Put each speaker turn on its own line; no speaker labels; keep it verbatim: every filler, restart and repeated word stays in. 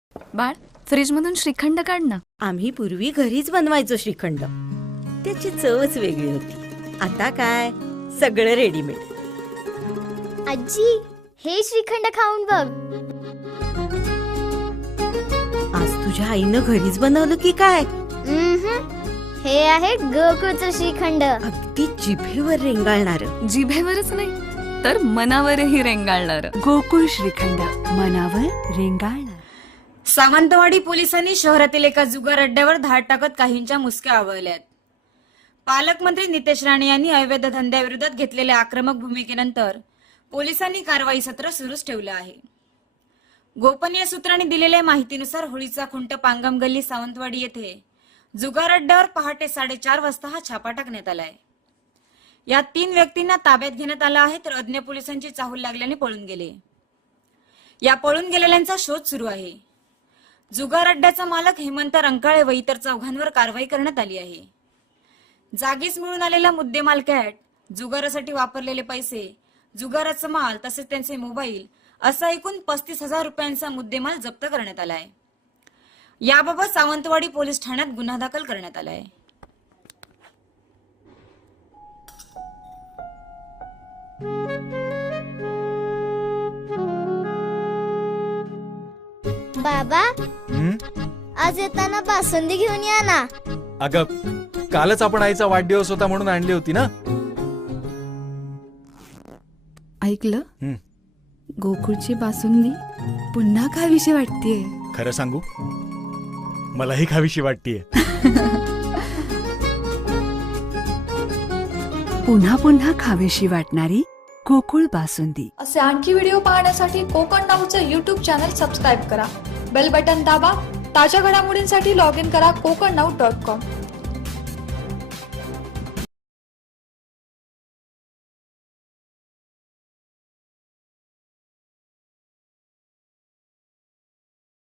बाळ, फ्रीज मधून श्रीखंड काढ ना.
आम्ही पूर्वी घरीच बनवायचो श्रीखंड. त्याची चवच वेगळी होती. आता काय सगळं रेडीमेड.
आजी, हे श्रीखंड खाऊन बघ.
आज तुझ्या आईनं घरीच बनवलं की काय?
उम्हम. हे आहे गोकुळचं श्रीखंड.
अगदी जिभेवर रेंगाळणार.
जिभेवरच नाही तर मनावरही रेंगाळणार.
गोकुळ श्रीखंड, मनावर रेंगाळणार.
सावंतवाडी पोलिसांनी शहरातील एका जुगार अड्ड्यावर धाड टाकत काहींच्या मुसक्या आवळल्यात. पालकमंत्री नितेश राणे यांनी अवैध धंद्याविरोधात घेतलेल्या आक्रमक भूमिकेनंतर पोलिसांनी कारवाई सत्र सुरूच ठेवलं आहे. गोपनीय सूत्रांनी दिलेल्या माहितीनुसार होळीचा खुंट पांगम गल्ली सावंतवाडी येथे जुगार अड्ड्यावर पहाटे साडेचार वाजता हा छापा टाकण्यात आलाय. यात तीन व्यक्तींना ताब्यात घेण्यात आलं आहे, तर अज्ञ पोलिसांची चाहूल लागल्याने पळून गेले. या पळून गेलेल्यांचा शोध सुरू आहे. जुगार अड्ड्याचा मालक हेमंत रंकाळे व इतर चौघांवर कारवाई करण्यात आली आहे. जागीच मिळून आलेला मुद्देमाल कॅट, जुगारासाठी वापरलेले पैसे, जुगाराचा माल तसेच त्यांचे मोबाईल असा एकूण पस्तीस हजार रुपयांचा मुद्देमाल जप्त करण्यात आलाय. याबाबत सावंतवाडी पोलीस ठाण्यात गुन्हा दाखल करण्यात आलाय.
बाबा,
हं?
आज येताना बासुंदी घेऊन या ना.
अगं, कालच आपण आईचा वाढदिवस होता म्हणून आणली होती ना.
ऐकलं?
हं.
गोकुळची बासुंदी पुन्हा खावीशी वाटतेय.
खरं सांगू, मलाही खावीशी वाटतीये.
पुन्हा पुन्हा खावीशी वाटणारी गोकुळ बासुंदी.
असे आणखी व्हिडिओ पाहण्यासाठी कोकण नाऊचं यूट्यूब चॅनल सबस्क्राईब करा. बेल बटन दाबा. ताज्या घडामोडींसाठी लॉग इन करा कोकण नाऊ डॉट कॉम.